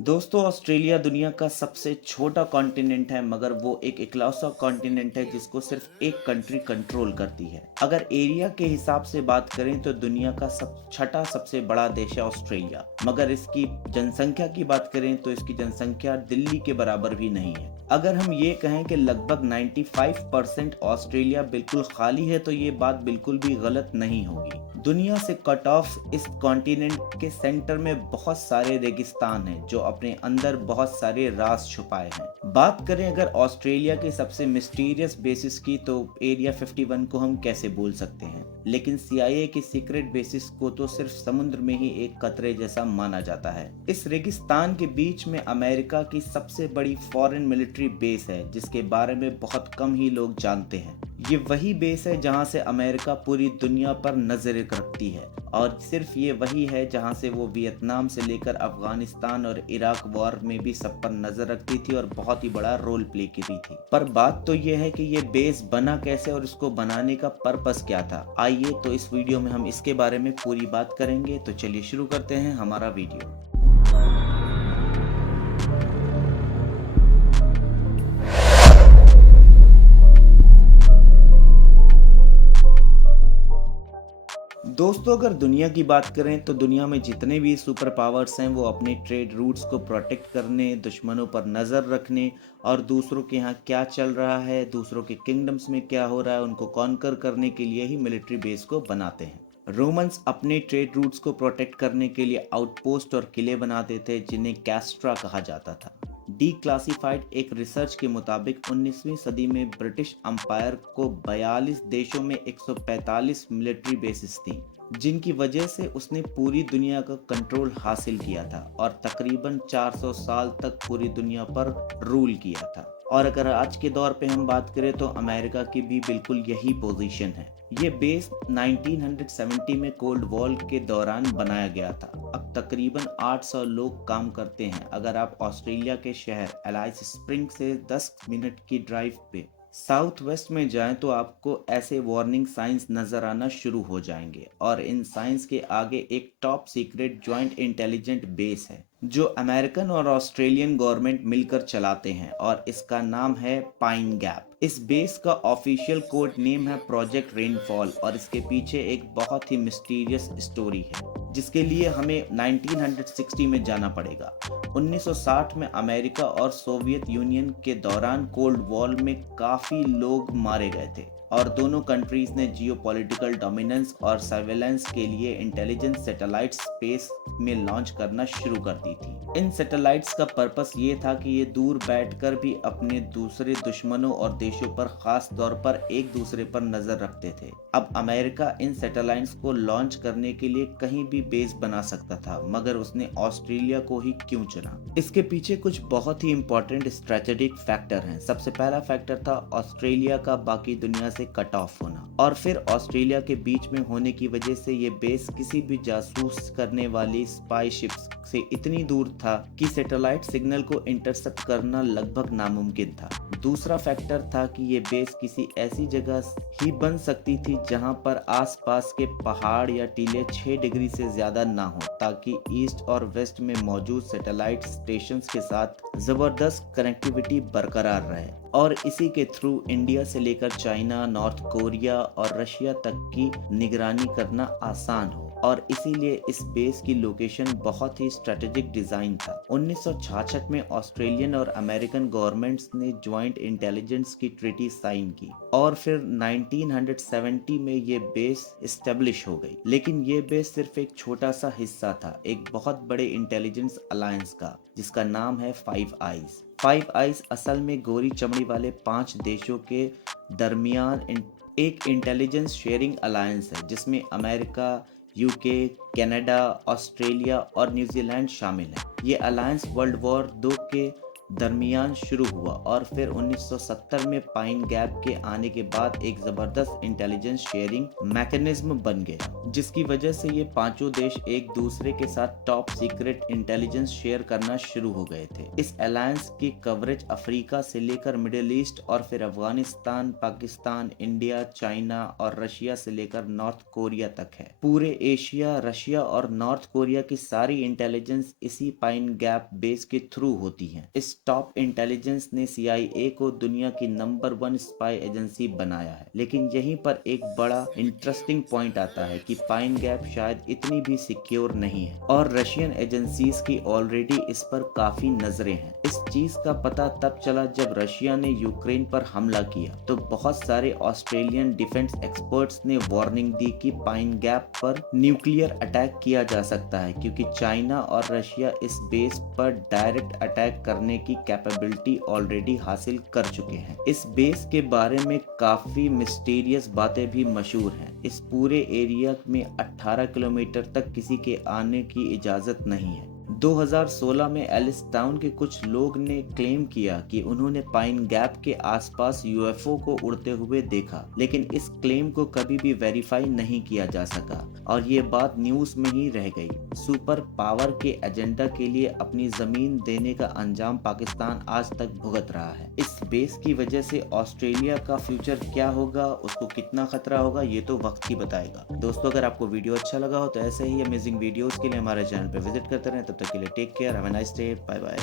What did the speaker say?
दोस्तों, ऑस्ट्रेलिया दुनिया का सबसे छोटा कॉन्टिनेंट है, मगर वो एक इकलौता कॉन्टिनेंट है जिसको सिर्फ एक कंट्री कंट्रोल करती है। अगर एरिया के हिसाब से बात करें तो दुनिया का छठा सबसे बड़ा देश है ऑस्ट्रेलिया, मगर इसकी जनसंख्या की बात करें तो इसकी जनसंख्या दिल्ली के बराबर भी नहीं है। अगर हम ये कहें कि लगभग 95% ऑस्ट्रेलिया बिल्कुल खाली है तो ये बात बिल्कुल भी गलत नहीं होगी। दुनिया से कट ऑफ इस कॉन्टिनेंट के सेंटर में बहुत सारे रेगिस्तान हैं जो अपने अंदर बहुत सारे राज छुपाए हैं। बात करें अगर ऑस्ट्रेलिया के सबसे मिस्टीरियस बेसिस की तो एरिया 51 को हम कैसे बोल सकते हैं, लेकिन CIA के सीक्रेट बेसिस को तो सिर्फ समुद्र में ही एक कतरे जैसा माना जाता है। इस रेगिस्तान के बीच में अमेरिका की सबसे बड़ी फॉरेन मिलिट्री बेस है जिसके बारे में बहुत कम ही लोग जानते हैं। ये वही बेस है जहां से अमेरिका पूरी दुनिया पर नजर रखती है, और सिर्फ ये वही है जहां से वो वियतनाम से लेकर अफगानिस्तान और इराक वॉर में भी सब पर नजर रखती थी और बहुत ही बड़ा रोल प्ले की भी थी। पर बात तो ये है कि ये बेस बना कैसे और इसको बनाने का पर्पस क्या था। आइए तो इस वीडियो में हम इसके बारे में पूरी बात करेंगे। तो चलिए शुरू करते हैं हमारा वीडियो। दोस्तों, अगर दुनिया की बात करें तो दुनिया में जितने भी सुपर पावर्स हैं वो अपने ट्रेड रूट्स को प्रोटेक्ट करने, दुश्मनों पर नज़र रखने और दूसरों के यहाँ क्या चल रहा है, दूसरों के किंगडम्स में क्या हो रहा है, उनको कॉन्कर करने के लिए ही मिलिट्री बेस को बनाते हैं। रोमन्स अपने ट्रेड रूट्स को प्रोटेक्ट करने के लिए आउटपोस्ट और किले बनाते थे जिन्हें कैस्ट्रा कहा जाता था। डीक्लासिफाइड एक रिसर्च के मुताबिक 19वीं सदी में ब्रिटिश अंपायर को 42 देशों में 145 मिलिट्री बेसिस थी, जिनकी वजह से उसने पूरी दुनिया का कंट्रोल हासिल किया था और तकरीबन 400 साल तक पूरी दुनिया पर रूल किया था। और अगर आज के दौर पे हम बात करें तो अमेरिका की भी बिल्कुल यही पोजीशन है। ये बेस 1970 में कोल्ड वॉर के दौरान बनाया गया था। अब तकरीबन 800 लोग काम करते हैं। अगर आप ऑस्ट्रेलिया के शहर एलाइस स्प्रिंग से 10 मिनट की ड्राइव पे साउथ वेस्ट में जाएं तो आपको ऐसे वार्निंग साइंस नजर आना शुरू हो जाएंगे, और इन साइंस के आगे एक top secret joint intelligent base है जो अमेरिकन और ऑस्ट्रेलियन गवर्नमेंट मिलकर चलाते हैं, और इसका नाम है पाइन गैप। इस बेस का ऑफिशियल कोड नेम है प्रोजेक्ट रेनफॉल, और इसके पीछे एक बहुत ही मिस्टीरियस स्टोरी है जिसके लिए हमें 1960 में जाना पड़ेगा। 1960 में अमेरिका और सोवियत यूनियन के दौरान कोल्ड वॉर में काफ़ी लोग मारे गए थे, और दोनों कंट्रीज ने जियोपॉलिटिकल डोमिनेंस और सर्वेलेंस के लिए इंटेलिजेंस सैटेलाइट स्पेस में लॉन्च करना शुरू कर दी थी। इन सैटेलाइट्स का पर्पस ये था कि ये दूर बैठकर भी अपने दूसरे दुश्मनों और देशों पर खास तौर पर एक दूसरे पर नजर रखते थे। अब अमेरिका इन सैटेलाइट्स को लॉन्च करने के लिए कहीं भी बेस बना सकता था, मगर उसने ऑस्ट्रेलिया को ही क्यों चुना? इसके पीछे कुछ बहुत ही इंपॉर्टेंट स्ट्रेटेजिक फैक्टर हैं। सबसे पहला फैक्टर था ऑस्ट्रेलिया का बाकी दुनिया से कट ऑफ होना, और फिर ऑस्ट्रेलिया के बीच में होने की वजह से ये बेस किसी भी जासूस करने वाली स्पाई शिप्स से इतनी दूर था कि सैटेलाइट सिग्नल को इंटरसेप्ट करना लगभग नामुमकिन था। दूसरा फैक्टर था कि ये बेस किसी ऐसी जगह ही बन सकती थी जहां पर आसपास के पहाड़ या टीले 6 डिग्री से ज्यादा ना हो, ताकि ईस्ट और वेस्ट में मौजूद सैटेलाइट स्टेशंस के साथ जबरदस्त कनेक्टिविटी बरकरार रहे, और इसी के थ्रू इंडिया से लेकर चाइना, नॉर्थ कोरिया और रशिया तक की निगरानी करना आसान हो। और इसीलिए इस बेस की लोकेशन बहुत ही स्ट्रेटेजिक डिजाइन था। 1966 में ऑस्ट्रेलियन और अमेरिकन गवर्नमेंट्स ने ज्वाइंट इंटेलिजेंस की ट्रीटी साइन की, और फिर 1970 में ये बेस एस्टेब्लिश हो गई। लेकिन ये बेस सिर्फ एक छोटा सा हिस्सा था एक बहुत बड़े इंटेलिजेंस अलायंस का, जिसका नाम है फाइव आइज। फाइव आइज असल में गोरी चमड़ी वाले 5 देशों के दरमियान एक इंटेलिजेंस शेयरिंग अलायंस है जिसमें अमेरिका, यूके, कनाडा, ऑस्ट्रेलिया और न्यूजीलैंड शामिल है। ये अलायंस वर्ल्ड वॉर 2 के दरमियान शुरू हुआ और फिर 1970 में पाइन गैप के आने के बाद एक जबरदस्त इंटेलिजेंस शेयरिंग मैकेनिज्म बन गया, जिसकी वजह से ये पांचों देश एक दूसरे के साथ टॉप सीक्रेट इंटेलिजेंस शेयर करना शुरू हो गए थे। इस अलायंस की कवरेज अफ्रीका से लेकर मिडिल ईस्ट और फिर अफगानिस्तान, पाकिस्तान, इंडिया, चाइना और रशिया से लेकर नॉर्थ कोरिया तक है। पूरे एशिया, रशिया और नॉर्थ कोरिया की सारी इंटेलिजेंस इसी पाइन गैप बेस के थ्रू होती है। इस टॉप इंटेलिजेंस ने CIA को दुनिया की नंबर 1 स्पाई एजेंसी बनाया है। लेकिन यहीं पर एक बड़ा इंटरेस्टिंग पॉइंट आता है कि पाइन गैप शायद इतनी भी सिक्योर नहीं है और रशियन एजेंसीज की ऑलरेडी इस पर काफी नजरें हैं। इस चीज का पता तब चला जब रशिया ने यूक्रेन पर हमला किया, तो बहुत सारे ऑस्ट्रेलियन डिफेंस एक्सपर्ट्स ने वार्निंग दी कि पाइन गैप पर न्यूक्लियर अटैक किया जा सकता है, क्योंकि चाइना और रशिया इस बेस पर डायरेक्ट अटैक करने की कैपेबिलिटी ऑलरेडी हासिल कर चुके हैं। इस बेस के बारे में काफी मिस्टीरियस बातें भी मशहूर हैं। इस पूरे एरिया में 18 किलोमीटर तक किसी के आने की इजाजत नहीं है। 2016 में एलिस टाउन के कुछ लोग ने क्लेम किया कि उन्होंने पाइन गैप के आसपास UFO को उड़ते हुए देखा, लेकिन इस क्लेम को कभी भी वेरीफाई नहीं किया जा सका और ये बात न्यूज में ही रह गई। सुपर पावर के एजेंडा के लिए अपनी जमीन देने का अंजाम पाकिस्तान आज तक भुगत रहा है। इस बेस की वजह से ऑस्ट्रेलिया का फ्यूचर क्या होगा, उसको कितना खतरा होगा, ये तो वक्त ही बताएगा। दोस्तों, अगर आपको वीडियो अच्छा लगा हो तो ऐसे ही अमेजिंग वीडियोस के लिए हमारे चैनल पर विजिट करते रहें। तब तक के लिए take care, have a nice day, bye bye.